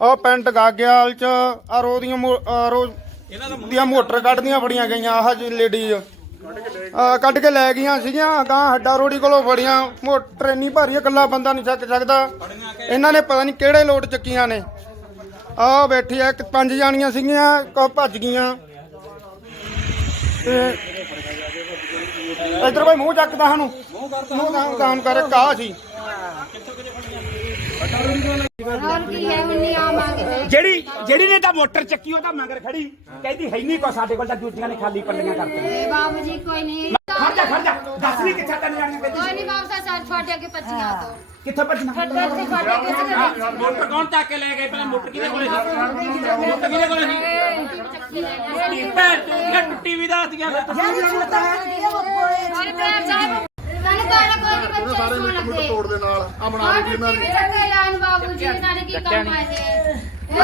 ਉਹ ਪਿੰਡ ਗਾਗਿਆਲ ਚ ਆ ਰੋਦੀਆਂ ਰੋ ਦੀਆਂ ਮੋਟਰ ਕੱਢਦੀਆਂ ਬੜੀਆਂ ਗਈਆਂ ਆਹ ਜੀ ਲੇਡੀਜ਼। ਆ ਕੱਢ ਕੇ ਲੈ ਗਈਆਂ ਸੀਗੀਆਂ ਗਾਂ ਹੱਡਾ ਰੋੜੀ ਕੋਲੋਂ ਬੜੀਆਂ ਮੋਟਰ ਇੰਨੀ ਭਾਰੀ ਆ, ਇਕੱਲਾ ਬੰਦਾ ਨਹੀਂ ਚੱਕ ਸਕਦਾ। ਇਹਨਾਂ ਨੇ ਪਤਾ ਨਹੀਂ ਕਿਹੜੇ ਲੋਟ ਚੱਕੀਆਂ ਨੇ। ਆ ਬੈਠੀ ਆ ਇੱਕ ਪੰਜ ਜਾਣੀਆਂ ਸੀਗੀਆਂ ਕੋ ਭੱਜ ਗਈਆਂ। ਤੇ ਇਧਰ ਕੋਈ ਮੂੰਹ ਚੱਕਦਾ ਸਾਨੂੰ। ਮੂੰਹ ਦਾ ਕਾਨ ਕਰ ਕਾ ਸੀ। ਜਿਹੜੀ ਜਿਹੜੀ ਨੇ ਤਾਂ ਮੋਟਰ ਚੱਕੀ ਉਹ ਮਗਰ ਖੜੀ। ਕਹਿੰਦੀ ਹੈ ਨਹੀਂ ਕੋ ਸਾਡੇ ਕੋਲ ਤਾਂ ਜੂਟੀਆਂ ਨੇ ਖਾਲੀ ਪੱਲੀਆਂ ਕਰਤੀਆਂ ਇਹ ਬਾਬੂ ਜੀ ਕੋਈ ਨਹੀਂ। ਖੜ ਜਾ ਖੜ ਜਾ। ਦੱਸ ਨਹੀਂ ਕਿੱਥੇ ਤੈਨੂੰ ਜਾਣੀ ਕੋਈ ਨਹੀਂ ਬਾਬੂ ਸਾਹਿਬ ਛੱਡ ਕੇ ਪੱਛੀਆਂ ਤੋਂ। ਕਿੱਥੋਂ ਭੱਜਣਾ? ਛੱਡ ਕੇ ਛੱਡ ਕੇ ਕਿਸੇ ਮੋਟਰ ਕੌਣ ਚੱਕ ਕੇ ਲੈ ਗਏ? ਮੋਟਰ ਟੁੱਟੀ ਵੀ ਦਾਤੀਆਂ ਸਾਰੇ ਮਿੱਟ ਮੁੱਟ ਤੋੜ ਦੇ ਨਾਲ। ਆ ਬਣਾ ਲਈ ਇਹਨਾਂ ਨੇ ਲਾਈਨ ਬਾਬੂ ਜੀ ਇਹਨਾਂ ਨੇ ਕੀ ਕੰਮ ਆਏ